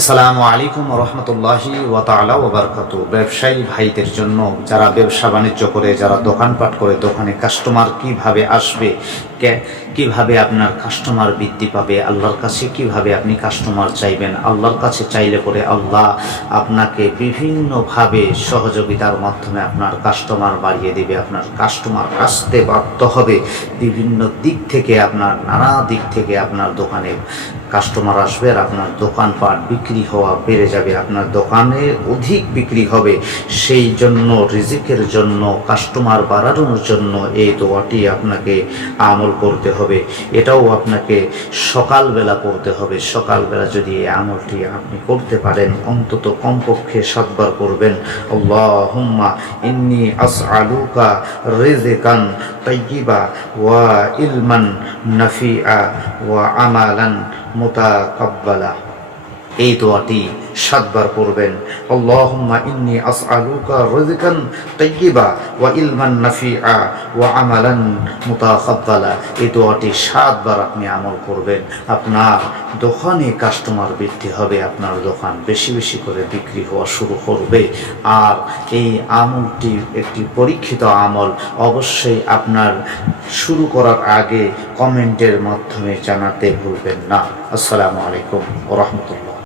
আসসালামু আলাইকুম রহমতুল্লাহি ওয়া তাআলা ওয়া বারাকাতুহু। ব্যবসায়ী ভাইদের জন্য, যারা ব্যবসা বাণিজ্য করে, যারা দোকানপাট করে, দোকানে কাস্টমার কিভাবে আসবে, কিভাবে আপনার কাস্টমার বৃদ্ধি পাবে, আল্লাহর কাছে কিভাবে আপনি কাস্টমার চাইবেন, আল্লাহর কাছে চাইলে পরে আল্লাহ আপনাকে বিভিন্নভাবে সহযোগিতার মাধ্যমে আপনার কাস্টমার বাড়িয়ে দেবে। আপনার কাস্টমার আসতে বাধ্য হবে, বিভিন্ন দিক থেকে, আপনার নানা দিক থেকে আপনার দোকানে কাস্টমার আসবে আর আপনার দোকানপাট বিক্রি হওয়া বেড়ে যাবে, আপনার দোকানে অধিক বিক্রি হবে। সেই জন্য রিজিকের জন্য, কাস্টমার বাড়ানোর জন্য এই দোয়াটি আপনাকে আমল করতে হবে। এটাও আপনাকে সকালবেলা করতে হবে। সকালবেলা যদি এই আমলটি আপনি করতে পারেন, অন্তত কমপক্ষে 7 বার করবেন। আল্লাহুম্মা ইন্নী আসআলুকা রিজকান তাইয়্যিবা ওয়া ইলমান নাফিআ ওয়া আমালান মুতাকাব্বালা। এই দোয়াটি 7 বার পড়বেন। আল্লাহুম্মা ইন্নী আসআলুকা রিজকান তাইয়্যিবা ওয়া ইলমান নাফিআ ওয়া আমালান মুতাকাব্বালা। এই দোয়াটি 7 বার আপনি আমল করবেন। আপনার দোকানে কাস্টমার বৃদ্ধি হবে, আপনার দোকান বেশি বেশি করে বিক্রি হওয়া শুরু করবে। আর এই আমলটি একটি পরীক্ষিত আমল। অবশ্যই আপনার শুরু করার আগে কমেন্টের মাধ্যমে জানাতে ভুলবেন না। আসসালামু আলাইকুম ওয়া রাহমাতুল্লাহ।